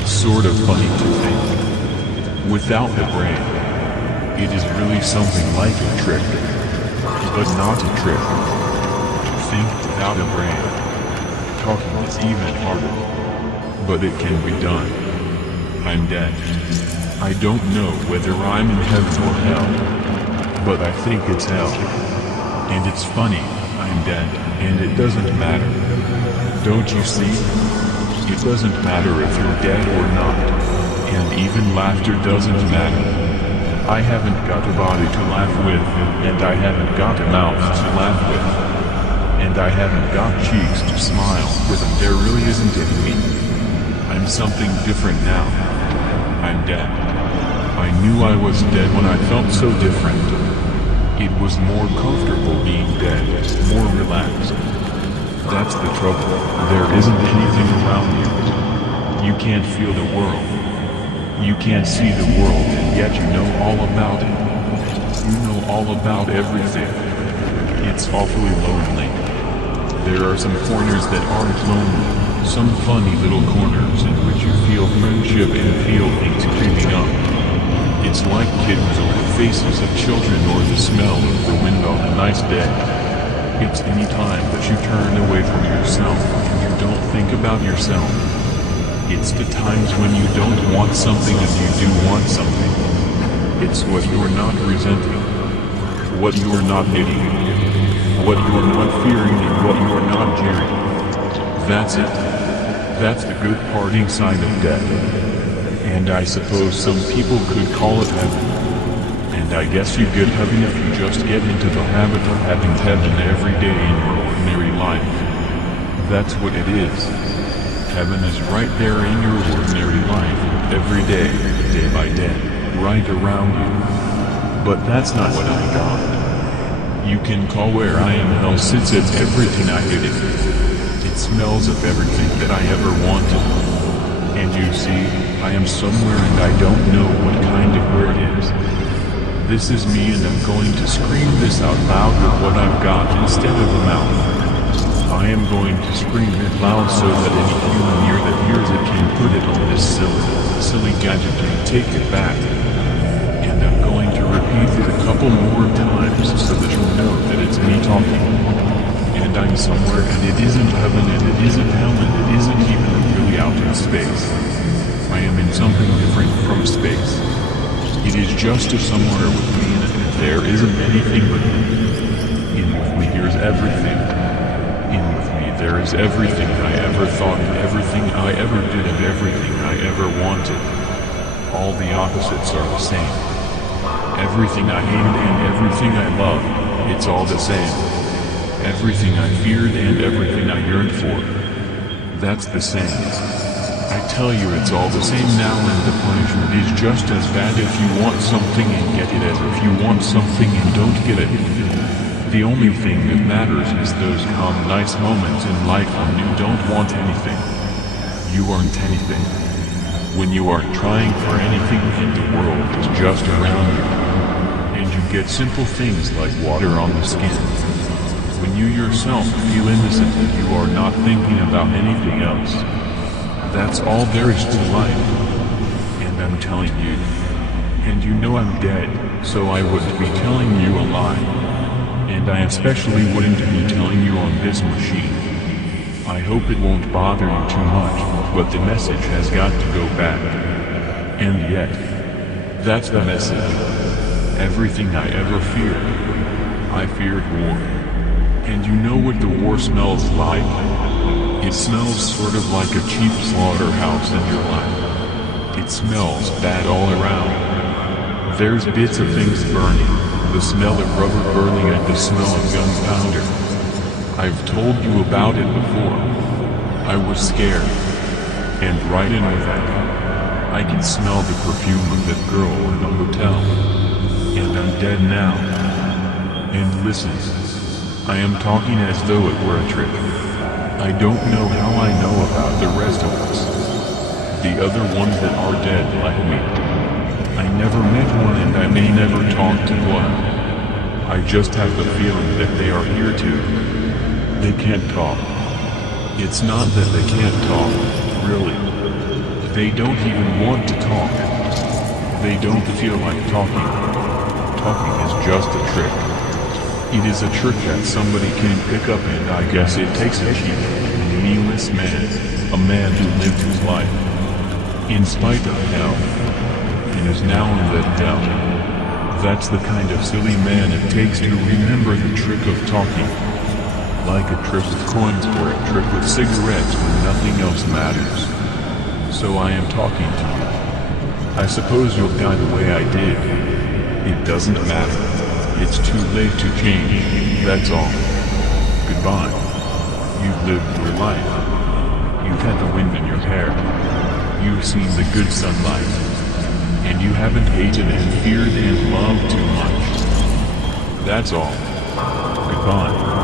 It's sort of funny to think. Without the brain, it is really something like a trick. But not a trick. To think without a brain. Talking is even harder. But it can be done. I'm dead. I don't know whether I'm in heaven or hell. But I think it's hell. And it's funny, I'm dead, and it doesn't matter. Don't you see? It doesn't matter if you're dead or not. And even laughter doesn't matter. I haven't got a body to laugh with, and I haven't got a mouth to laugh with. And I haven't got cheeks to smile with, and there really isn't any me. I'm something different now. I'm dead. I knew I was dead when I felt so different. It was more comfortable being dead, more relaxed. That's the trouble. There isn't anything around you. You can't feel the world. You can't see the world, and yet you know all about it. You know all about everything. It's awfully lonely. There are some corners that aren't lonely. Some funny little corners in which you feel friendship and feel things creeping up. It's like kittens or the faces of children or the smell of the wind on a nice day. It's any time that you turn away from yourself and you don't think about yourself. It's the times when you don't want something and you do want something. It's what you're not resenting, what you're not hating, what you're not fearing and what you're not jeering. That's it. That's the good parting side of death. And I suppose some people could call it heaven. And I guess you get heaven if you just get into the habit of having heaven every day in your ordinary life. That's what it is. Heaven is right there in your ordinary life, every day, day by day, right around you. But that's not what I got. You can call where I am hell sits at everything I hated. It smells of everything that I ever wanted. And you see, I am somewhere and I don't know what kind of where it is. This is me and I'm going to scream this out loud with what I've got instead of a mouth. I am going to scream it loud so that any human ear that hears it can put it on this silly gadget and take it back. And I'm going to repeat it a couple more times so that you know that it's me talking. And I'm somewhere and it isn't heaven and it isn't hell and it isn't even really out in space. I am in something different from space. It is just a somewhere with me and there isn't anything but me. In with me here's everything. In with me there is everything I ever thought and everything I ever did and everything I ever wanted. All the opposites are the same. Everything I hated and everything I loved, it's all the same. Everything I feared and everything I yearned for, that's the same. I tell you it's all the same now and the punishment is just as bad if you want something and get it as if you want something and don't get it. The only thing that matters is those calm nice moments in life when you don't want anything. You aren't anything. When you aren't trying for anything and the world is just around you. And you get simple things like water on the skin. When you yourself feel innocent and you are not thinking about anything else. That's all there is to life. And I'm telling you. And you know I'm dead, so I wouldn't be telling you a lie. And I especially wouldn't be telling you on this machine. I hope it won't bother you too much, but the message has got to go back. And yet, that's the message. Everything I ever feared. I feared war. And you know what the war smells like? It smells sort of like a cheap slaughterhouse in your life. It smells bad all around. There's bits of things burning, the smell of rubber burning and the smell of gunpowder. I've told you about it before. I was scared. And right in with that, I can smell the perfume of that girl in the hotel. And I'm dead now. And listen, I am talking as though it were a trick. I don't know how I know about the rest of us. The other ones that are dead like me. I never met one and I may never talk to one. I just have the feeling that they are here too. They can't talk. It's not that they can't talk, really. They don't even want to talk. They don't feel like talking. Talking is just a trick. It is a trick that somebody can pick up, and I guess it takes a cheap, meaningless man, a man who lived his life in spite of hell, and is now let down. That's the kind of silly man it takes to remember the trick of talking. Like a trick with coins or a trick with cigarettes when nothing else matters. So I am talking to you. I suppose you'll die the way I did. It doesn't matter. It's too late to change, that's all. Goodbye. You've lived your life. You've had the wind in your hair. You've seen the good sunlight. And you haven't hated and feared and loved too much. That's all. Goodbye.